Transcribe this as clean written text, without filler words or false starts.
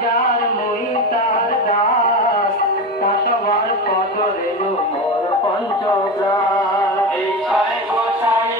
যার মুই তার দাস কাশবার পথ রেণু মোর পঞ্চগ্রাস। এই ছয় গোসাই